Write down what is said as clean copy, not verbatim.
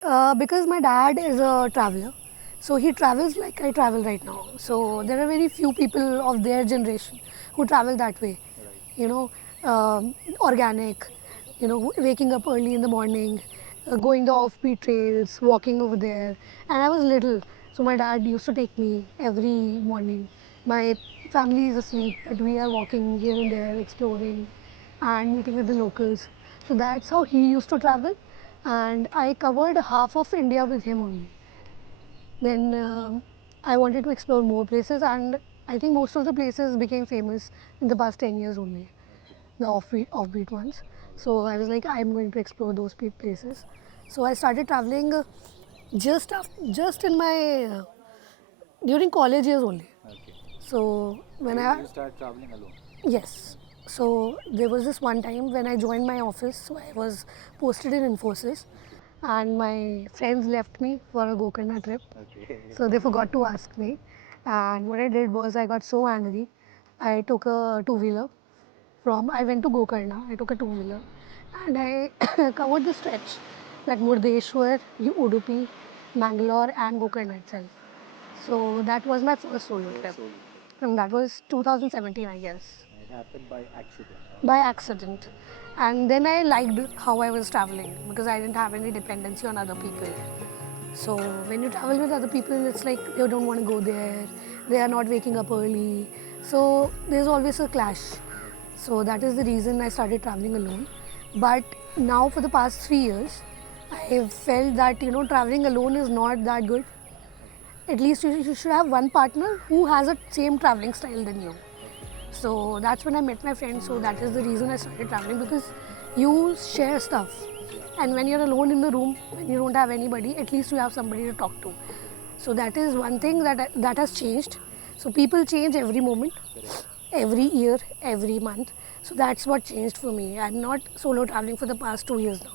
Because my dad is a traveler, so he travels like I travel right now. So there are very few people of their generation who travel that way. You know, organic. Waking up early in the morning, going the offbeat trails, walking over there. And I was little, so my dad used to take me every morning. My family is asleep, but we are walking here and there, exploring and meeting with the locals. So that's how he used to travel, and I covered half of India with him only. Then I wanted to explore more places, and I think most of the places became famous in the past 10 years only, the offbeat ones. So I was like, I'm going to explore those places. So I started traveling just in my during college years only. Okay. So when You start traveling alone. yes. So there was this one time when I joined my office. So I was posted in Infosys, Okay. and my friends left me for a Gokarna trip. Okay. So they forgot to ask me, and what I did was I got so angry. I took a two-wheeler from. I went to Gokarna. I took a two-wheeler, and I covered the stretch, like Murdeshwar, Udupi, Mangalore, and Gokarna itself. So that was my first solo First trip. solo trip. And that was 2017, I guess, It happened by accident. by accident. And then I liked how I was traveling because I didn't have any dependency on other people. So when you travel with other people, it's like they don't want to go there, they are not waking up early. So there's always a clash. So that is the reason I started traveling alone. But now for the past 3 years, I felt that traveling alone is not that good. Okay. At least you should have one partner who has a same traveling style than you. Okay. So that's when I met my friends. So that is the reason I started traveling, because you share stuff. Yeah. And when you're alone in the room, when you don't have anybody, at least you have somebody to talk to. So that is one thing that has changed. So people change every moment, Correct. every year, every month. So that's what changed for me. I'm not solo traveling for the past 2 years now.